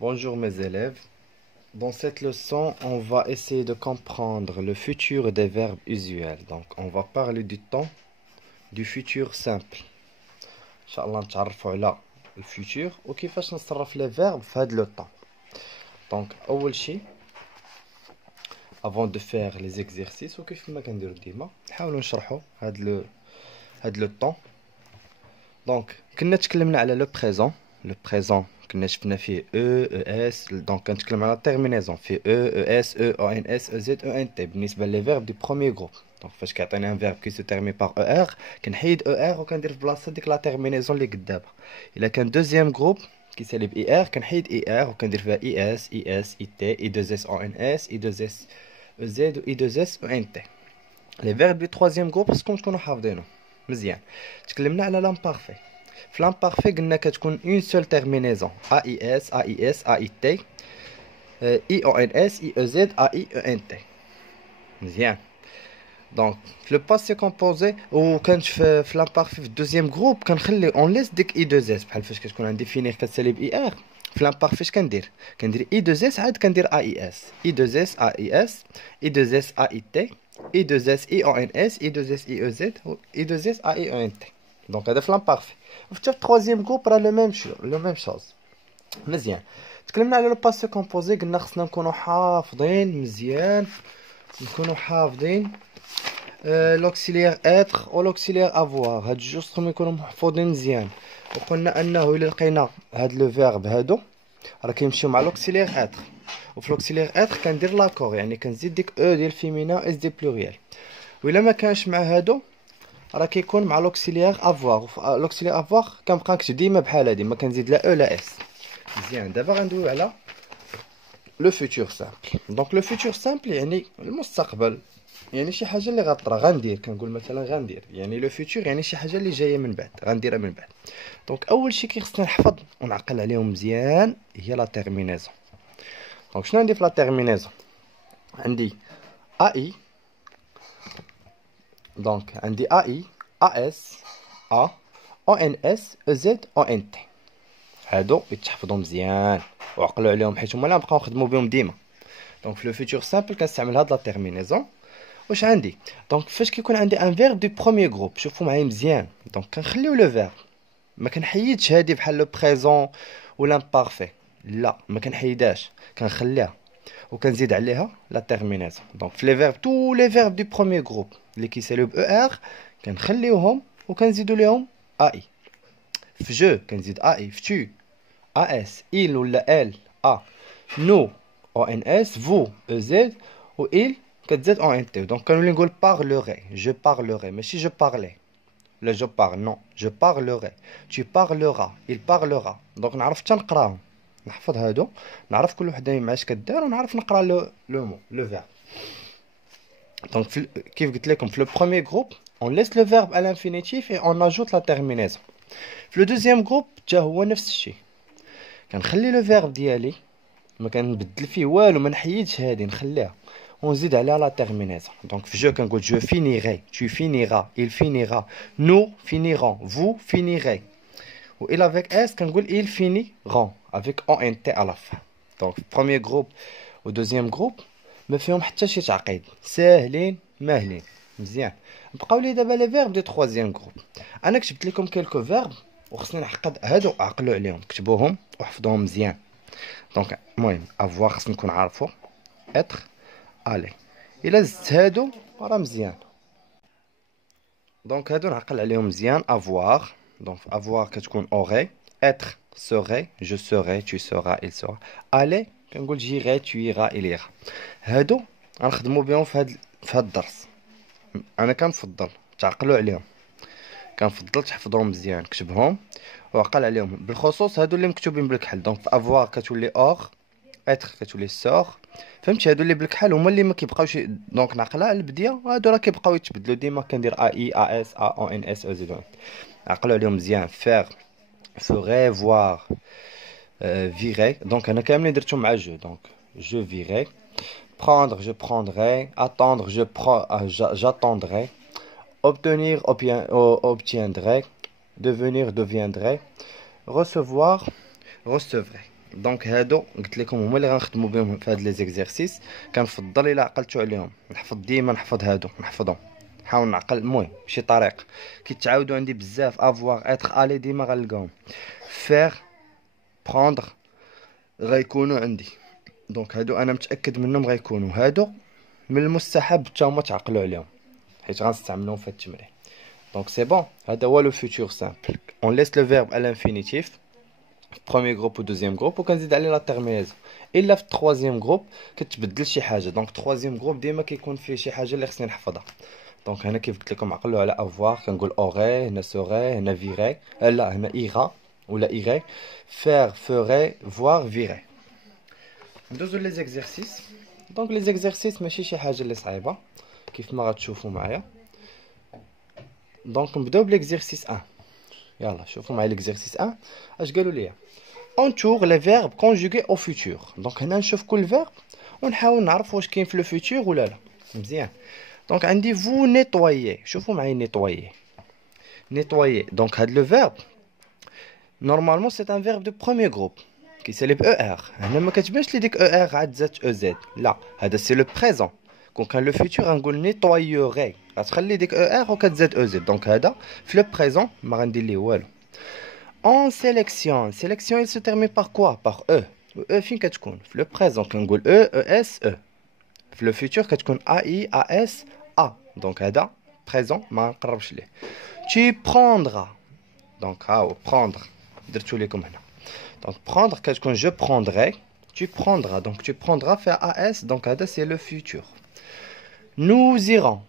Bonjour mes élèves. Dans cette leçon, on va essayer de comprendre le futur des verbes usuels. Donc, on va parler du temps du futur simple. Inch'Allah, نتعرفوا على الفيتور وكيفاش نصرف les verbes في هذا le temps. Donc, أول شيء, avant de faire les exercices, وكيف ما كنديروا ديما, نحاولوا نشرحوا هذا le temps. Donc, كنا تكلمنا على le présent. Le présent كنا شفنا فيه اس دونك كنتكلم على terminaison فيه اس ان z en t بالنسبه لي فيرب دي بروميير جروب. دونك فاش كيعطيني ان فيرب كي سو تيرمي باغ ار كنحيد ار وكندير في بلاصه ديك لا تيرمينيزون اللي قدامها. الا كان دوزيام جروب كيسالي باي ار كنحيد اي ار وكندير فيها اي اس اي تي اي 2 اس او ان اس اي 2 اس زد و اي 2 اس او ان تي. لي فيرب دي تروازيام جروب خصكم تكونوا حافظينهم مزيان. تكلمنا على لامبارفي. في l'imparfait قلنا كتكون une seule terminaison AIS, AIS, AIT, IONS, IEZ, AIENT. مزيان. دونك في لو باسي كومبوزي وكانت في l'imparfait في الدوزيام جروب كنخلي اون ليس ديك اي 2 اس بحال فاش كتكون عندي فينير كتسالي باي ار. في l'imparfait اش كندير اي 2 اس عاد كندير AIS, اي 2 اس AIS, اي 2 اس AIT, اي 2 اس IONS, اي 2 اس IEZ, اي 2 اس AIENT. دونك هذا في l'imparfait. في التروازيام جروب راه لو ميم شوز. مزيان. تكلمنا على لو باسي كومبوزي قلنا خصنا نكونوا حافظين مزيان نكونوا حافظين لوكسيليير اتر او لوكسيليير افوار. هاد جوج خصهم يكونوا محفوظين مزيان. وقلنا انه الا لقينا هاد لو فيرب هادو راه كيمشيو مع لوكسيليير اتر وفي لوكسيليير اتر كندير لاكور يعني كنزيد ديك او ديال فيمينا اس دي بلوريال. وإلا ما كانش مع هادو راه كيكون مع لوكسيليير افوار. لوكسيليير افوار كنبقى نكتب ديما بحال هادي ما كنزيد لا او لا اس. مزيان. دابا غندويو على لو فيتور سامبل. دونك لو فيتور سامبل يعني المستقبل يعني شي حاجه اللي غطرا غندير. كنقول مثلا غندير يعني لو فيتور يعني شي حاجه اللي جايه من بعد غنديرها من بعد. دونك اول شي كيخصنا نحفظ ونعقل عليهم مزيان هي لا تيرمينيزون. دونك شنو عندي في لا تيرمينيزون؟ عندي اي دونك عندي اي اس ا او ان اس زد او ان تي. هادو يتحفظوا مزيان وعقلوا عليهم حيت هما اللي نبقاو نخدموا بهم ديما. دونك في لو فيتور سامبل كنستعمل هاد لا تيرمينيزون. واش عندي؟ دونك فاش كيكون عندي ان فيرب دو بروميير جروب شوفوا معايا مزيان. دونك كنخليو لو فيرب ما كنحيدش هادي بحال لو بريزون ولا امبارفي لا ما كنحيدهاش كنخليها وكنزيد عليها لا تيرمينيزون. دونك في لي فيرب تو لي فيرب دو بروميير جروب اللي كيساليو ب او ار كنخليوهم وكنزيدو ليهم اي. في جو كنزيد اي. في تو اس il ولا ال ا نو او ان اس فو او زد و il كتزاد او ان تي. دونك كنولي نقول بارلوغي جو بارلوغي ماشي جو بارلي لا جو بار نو جو بارلوغي tu parleras il parlera. دونك نعرف حتى نقراهم نحفظ هادو نعرف كل وحده مع اش كدير ونعرف نقرا لو مو لو فيرب. دونك كيف قلت لكم في لو بروميير جروب on laisse le verbe à l'infinitif et on ajoute la terminaison. في لو دوزيام جروب حتى هو نفس الشيء كنخلي لو فيرب ديالي ما كنبدل فيه والو ما نحيدش هادي نخليها ونزيد عليها لا تيرمينيزون. دونك في جو كنقول جو فينيغي tu finiras il finira nous finirons vous finirez و il avec s كنقول ils finiront avec ont à la fin. دونك في premier groupe و deuxième groupe ما فيهم حتى شي تعقيد ساهلين ماهلين مزيان. بقاو لي دابا لي فيرب دي troisième groupe. انا كتبت لكم كلكو فيرب وخصني نعقد هادو عقلوا عليهم كتبوهم وحفظوهم مزيان. دونك المهم افوار خصنا نكون عارفو اتر الي. الا زدت هادو راه مزيان. دونك هادو نعقل عليهم مزيان افوار. دونك افوار كتكون اوري اتر سوغي جو سوغي tu seras il sera الي كنقول جيغي tu iras il ira. هادو غنخدمو بهم في هاد الدرس. انا كنفضل تعقلوا عليهم كنفضل تحفظوهم مزيان كتبهم وعقل عليهم بالخصوص هادو اللي مكتوبين بالكحل. دونك في افوار كتولي اور اتر كتولي سور فهمتي. هادو اللي بالكحل هما اللي ما كيبقاوش. دونك نعقلها على البديه هادو راه كيبقاو يتبدلوا ديما كندير اي ا اس ا او ان اس او زد. عقلوا عليهم مزيان فير فوري فوار فيغي. دونك انا كاملين درتهم مع جو. دونك جو فيغي prendre je prendrai attendre j'attendrai obtenir obtiendrai devenir deviendrai recevoir recevrai. دونك هادو قلت لكم هما اللي غنخدموا بهم في هاد لي زيكزيرسيس. كنفضل الا عقلتوا عليهم نحفظ ديما، نحفظ هادو نحفظهم، نحاول نعقل. المهم شي طريق كيتعاودوا عندي بزاف. افواغ، اتر، الي ديما غنلقاهم. فير، بروندر غيكونوا عندي. دونك هادو انا متاكد منهم غيكونوا. هادو من المستحب حتى هما تعقلوا عليهم حيت غنستعملوهم في التمرين. دونك سي بون. هذا هو لو فيتور سامبل. اون ليس لو فيرب ا لانفينيتيف بروميير جروب و دوزيام جروب، وكنزيد عليه لا تيرمينيزون. الا في التروازيام جروب كتبدل شي حاجه. دونك تروازيام جروب ديما كيكون فيه شي حاجه اللي خصني نحفظها. دونك هنا كيف قلت لكم عقلوا على افوار، كنقول اوري، هنا سوغي، هنا فيغي، لا هنا ايغا ولا ايغي. فير، فوري، فوار، فيغي. ندوزو لي زيكزيرسيس. دونك لي زيكزيرسيس ماشي شي حاجه اللي صعيبه كيف ما غتشوفوا معايا. دونك نبداو بليكزيرسيس 1. يلا شوفوا معايا ليكزيرسيس 1 اش قالوا لي. entoure les verbes conjugués au futur. دونك هنا نشوف كل فيرب ونحاول نعرف واش كاين في لو فيتور ولا لا. مزيان. دونك عندي فو نيتوايي. شوفوا معايا نيتوايي، نيتوايي. دونك هاد لو فيرب نورمالمون سي ان فيرب دو بروميير جروب كيسالي ب او ار. هنا ما كتبانش لي ديك او ار عاد زات او زد، لا هذا سي لو بريزون. كون كان لو فيتور غنقول نيتوايوغي، غتخلي ديك او ار وكتزاد او زد. دونك هذا في لو بريزون ما غندير ليه والو. En sélection, sélection il se termine par quoi? Par E. E fin كتكون في le présent كنقول E, ES, E. في le futur كتكون AI, AS, A. Donc هذا présent ما نقربش ليه. Tu prendras. Donc هاو prendre درتو لكم هنا. Donc prendre كتكون je prendrai. Tu prendras. Donc tu prendras fait AS. Donc هذا c'est le futur. Nous irons.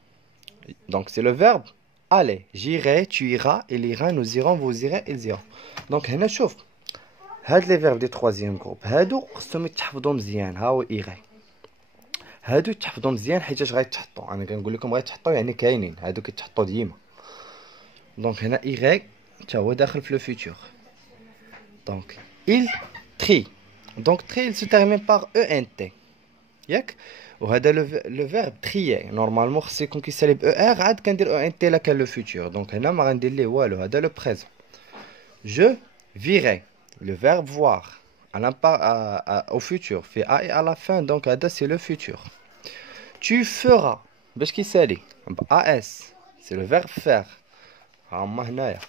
Donc c'est le verbe aller. J'irai, tu iras, il ira, nous irons, vous irez, ils iront. دونك هنا شوف هاد لي فيرب دي تروازيام جروب هادو خصهم يتحفظوا مزيان. هاو ايغي هادو يتحفظوا مزيان حيتاش غيتحطوا. انا كنقول لكم غيتحطوا يعني كاينين، هادو كيتحطوا ديما. دونك هنا ايغي حتى هو داخل في لو فيتور. دونك il trie. دونك trie il se termine par ent ياك. وهذا لو فيرب تريي نورمالمون خصو يكون كيسالي ب او ار عاد كندير او ان تي لا كان لو فيتور. دونك هنا ما غندير ليه والو. هذا لو بريزون. Je verrai. Le verbe voir au futur fait A et à la fin. Donc c'est le futur. Tu feras. باش كيسالي AS. C'est le verbe faire. هما هنايا.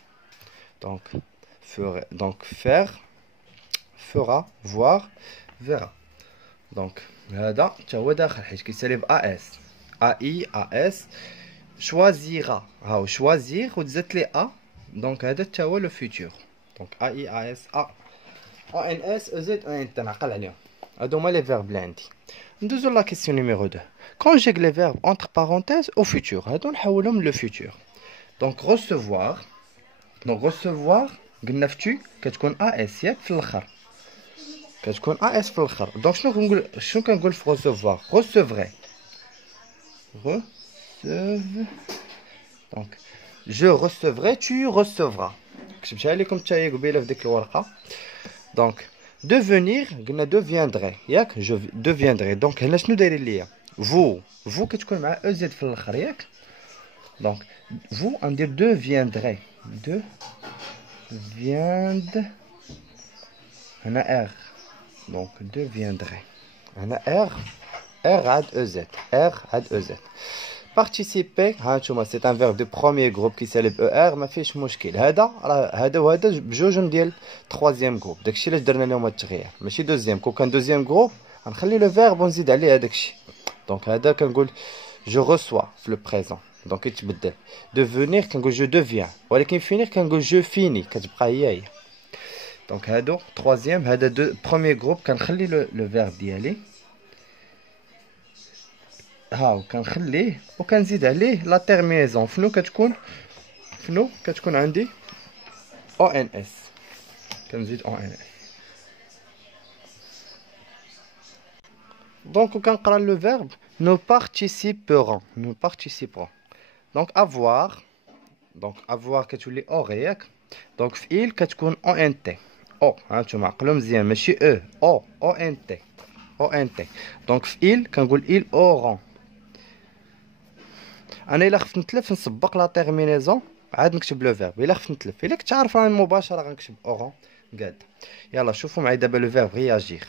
Donc faire, fera, voir, verra. Donc هذا حتى هو داخل حيت كيسالي ب AS. AI, AS. choisira. هاو choisir وتزاد لي A. دونك هذا حتى هو لو فيتور. دونك A I A S A A N S E Z E N تنعقل عليهم. هادو هما لي فيرب اللي عندي. ندوزو لا كيسيون نيميرو 2. conjugue les verbes entre parenthèses au futur. هادو نحولهم لو فيتور. دونك recevoir. دونك recevoir قلنا في tu كتكون A S ياك في الاخر. كتكون A S في الاخر. دونك شنو كنقول في recevoir؟ recevrai. دونك je recevrai, tu recevras. كتبتها لكم حتى هي قبيله في ديك الورقه. دونك devenir قلنا deviendrai ياك. je deviendrai. دونك هنا شنو دايرين ليا؟ vous كتكون مع او زد في الاخر ياك. دونك vous ندير deviendrai. deviend هنا r. دونك deviendrai هنا r عاد او زد. عاد او زد. participer هانتوما سي ان فيرب دو بروميير جروب كيسالي ب او ار ما فيش مشكل. هذا وهذا بجوجهم ديال تروازيام جروب. داكشي علاش درنا لهم هاد التغيير ماشي دوزيام. كون كان دوزيام جروب غنخلي لو فيرب ونزيد عليه هذاك الشيء. دونك هذا كنقول جو ريسوا في لو بريزون. دونك يتبدل. devenir كنقول جو دوفيان، ولكن فينير كنقول جو فيني كتبقى هي. دونك هادو تروازيام. هذا دو بروميير جروب كنخلي لو فيرب ديالي هاو كنخليه وكنزيد عليه لا تيرمينيزون. فنو كتكون عندي او ان اس. كنزيد او ان اس. دونك كنقرا لو فيرب nous participerons. دونك avoir. دونك avoir كتولي اوري ياك. دونك في il كتكون او ان تي. او هانتوما عقلوا مزيان ماشي او ان تي. دونك في il كنقول il auront. انا الا خفت نتلف نسبق لا تيرمينيزون عاد نكتب لو فيرب. الا خفت نتلف الا كنت عارف راني مباشره غنكتب اورون قاد. يلا شوفوا معايا دابا le verbe réagir.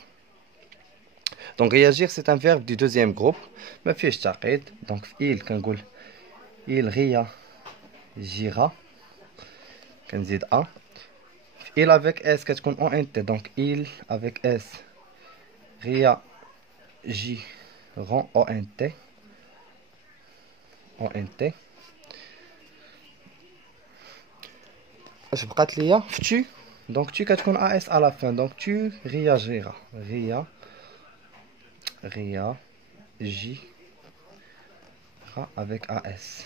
Donc réagir c'est un verbe du deuxième groupe ما فيهش تعقيد. Donc il كنقول il réagira كنزيد a. Il avec s كتكون ont. Donc il avec s réagiront ont. اش بقات ليا في tu. Donc tu كتكون as à la fin. Donc tu réagiras réagira avec as.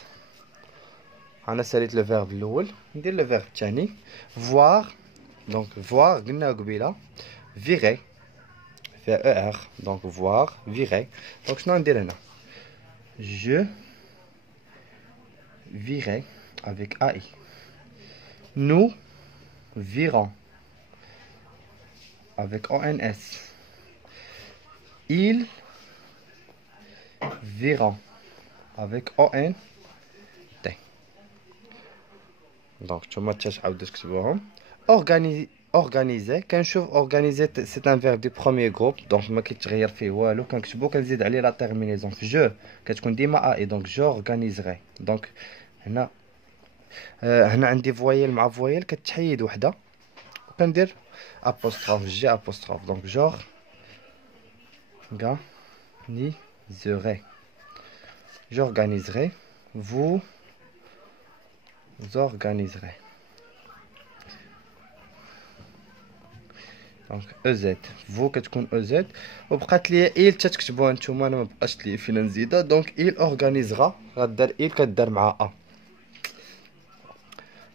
انا ساليت لو فيرب الاول ندير لو فيرب الثاني voir. Donc voir قلنا قبيله virer فيها er. Donc voir virer. Donc شنو ندير هنا je virai avec ai. Nous virons avec ONS. Ils viront avec ONT. Donc, tu m'as dit que organiser. Organiser, c'est un verbe du premier groupe. Donc, je vais changer. Quand je vais la terminaison. Je, donc j'organiserai. Donc, هنا عندي فويل مع فويل كتحيد وحده وكندير apostrophe جي apostrophe. Donc genre j'organiserai vous organiserez. Donc ez vous كتكون ez وبقات لي il تكتبوها نتوما انا ما بقاش لي فين نزيدها. Donc il organisera غدار il كدار مع a.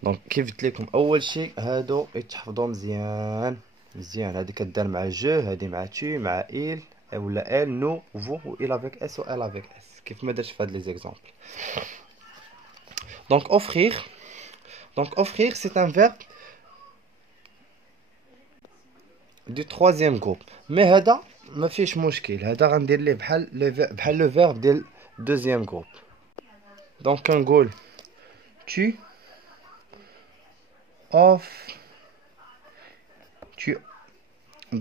دونك كيف قلت لكم اول شيء هادو يتحفظوا مزيان هادي كدار مع جو هادي مع تي مع ايل ولا ال نو فو و il avec s و elle avec s كيف ما درتش في هاد لي زيكزامبل. دونك offrir c'est un verbe du troisième groupe. مي هذا ما فيش مشكل هذا غندير ليه بحال لو فيرب ديال دوزيام جروب. دونك كنقول tu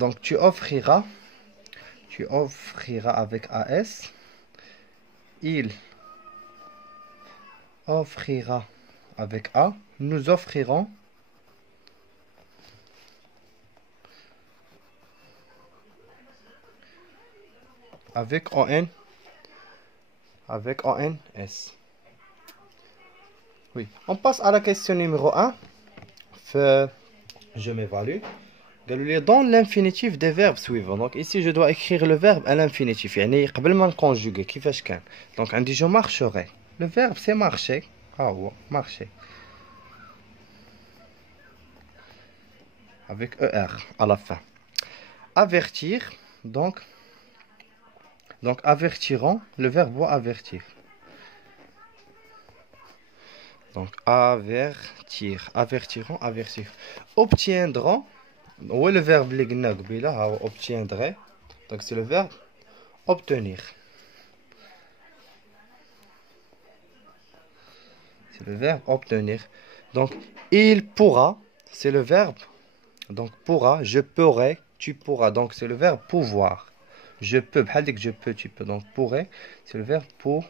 donc tu offriras avec as. Il offrira avec a. Nous offrirons avec on s. Oui, on passe à la question numéro 1. Je m'évalue. Dans l'infinitif des verbes suivants. Donc ici je dois écrire le verbe à l'infinitif. يعني قبل ما نكونجوغي كيفاش كان. Donc عندي je marcherai. Le verbe c'est marcher. Ah ouais, marcher. Avec er à la fin. Avertir. Donc avertiront. Le verbe va avertir. Donc avertiront, avertir. Obtiendront. Où est le verbe اللي قلنا قبيله obtiendrait. Donc c'est le verbe obtenir. C'est le verbe obtenir. Donc il pourra, c'est le verbe. Donc pourra, je pourrai, tu pourras. Donc c'est le verbe pouvoir. Je peux, بحال ديك je peux, tu peux. Donc pourrait, c'est le verbe pour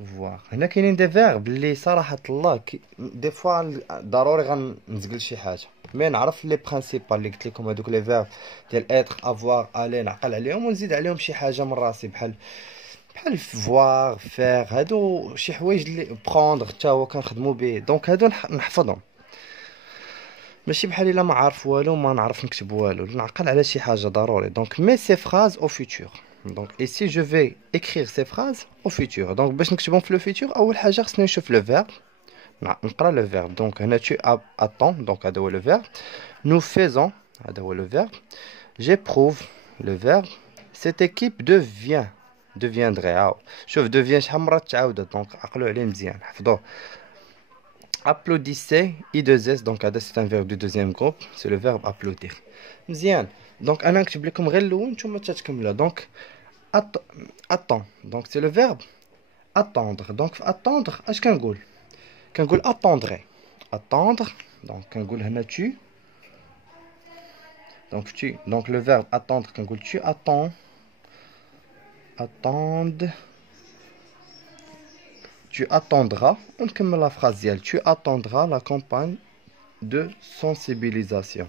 voir. هنا كاينين دي فيرب اللي صراحه الله دي فوا ضروري غنزقل شي حاجه مي نعرف لي برينسيبال اللي قلت لكم هذوك لي فيرب ديال اتر افوار الي نعقل عليهم ونزيد عليهم شي حاجه من راسي بحال فوار فير. هادو شي حوايج اللي بروندر حتى هو كنخدموا به. دونك هادو نحفظهم ماشي بحال الا ما عارف والو ما نعرف نكتب والو نعقل على شي حاجه ضروري. دونك مي سي فراز او فيتور. Donc ici je vais écrire ces phrases au futur. Donc باش نكتبهم في le futur أول حاجة خصني نشوف le verbe. نقرا le verbe. Donc هنا tu attends. Donc هذا هو le verbe. Nous faisons. هذا هو le verbe. J'éprouve. Le verbe. Cette équipe deviendrait. شوف devient شحال مرة تعاودت. Donc عقلوا عليه مزيان حفظوه. Applaudissez. I2S. Donc هذا c'est un verbe du deuxième groupe. C'est le verbe applaudir. مزيان. Donc أنا نكتب لكم غير الأول نتوما تتكملوا. Donc attends. Donc c'est le verbe attendre. Donc attendre اش كنقول attendrai. Attendre. Donc كنقول هنا tu Donc le verbe attendre, quand tu attends, attendre, tu attendras, on commence la phrase ديال tu attendras la campagne de sensibilisation.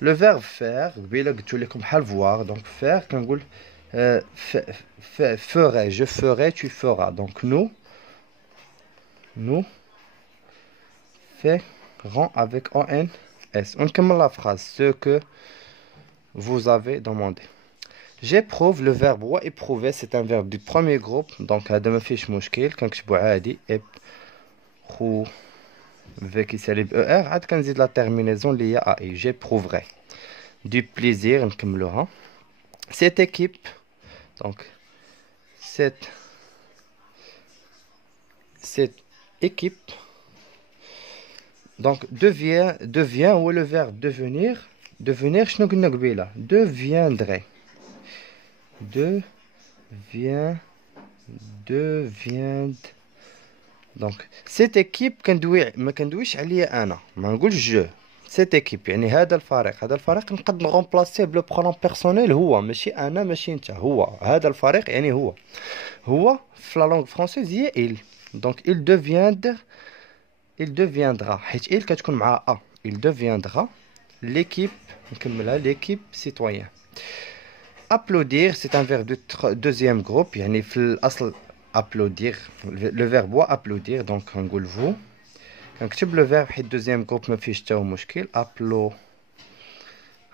Le verbe faire, قبيله قلت لكم بحال voir, donc faire كنقول ferai, je ferai, tu feras. Donc nous ferons avec ONS. On commence la phrase, ce que vous avez demandé. J'éprouve, le verbe هو éprouver, c'est un verbe du premier groupe, donc هذا ما فيش مشكل كنكتبو عادي éprouver كيسالي ب ER عاد كنزيد la terminaison اللي هي AI. J'éprouverai du plaisir, نكملوها. Cette équipe, donc cette équipe, donc devient ou le verbe devenir شنو قلنا قبيله deviendrait donc cette équipe ما كندويش عليا انا ما نقولش جو cette équipe يعني هذا الفريق نقدر نغومبلاسيه بلو برونون بيرسونيل هو ماشي انا ماشي انت هو هذا الفريق يعني هو في لا لونغ فرونسيز هي il donc il deviendra حيت il كتكون مع a il deviendra l'équipe نكملها l'équipe citoyen. Applaudir, c'est un verbe de deuxième groupe. يعني في الأصل applaudir. Le verbe هو applaudir. Donc نقول vous. كنكتب le verbe حيت deuxième groupe ما فيش حتى مشكل.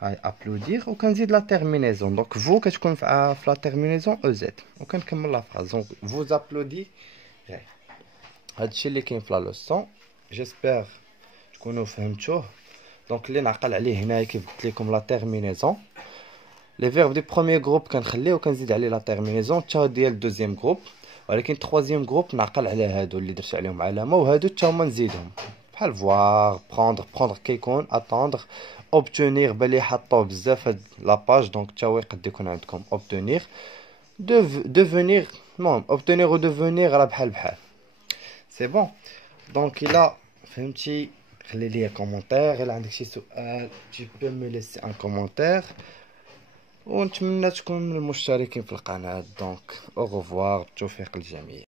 applaudir وكنزيد la terminaison. Donc vous كتكون في la terminaison EZ. وكنكمل la phrase. Donc vous applaudirez. هادشي اللي كاين في la leçon. J'espère تكونوا فهمتوه. Donc اللي نعقل عليه هنا كيف قلت لكم la terminaison. Les verbes du premier groupe كنخليه وكنزيد عليه لا تيرمينيزون حتى ديال الدوزيام جروب ولكن التروازيام جروب نعقل على هادو اللي درت عليهم علامه وهادو حتى هما نزيدهم بحال فوار بروندر كيكون اتوندر اوبتونير بالي حطوه بزاف هاد لاباج دونك حتى هو يقد يكون عندكم اوبتونير devenir المهم اوبتونير و devenir راه بحال سي بون دونك الا فهمتي خلي لي كومونتير الا عندك شي سؤال tu peux me laisser un commentaire ونتمنى تكونوا من المشتركين في القناة. دونك au revoir، بالتوفيق للجميع.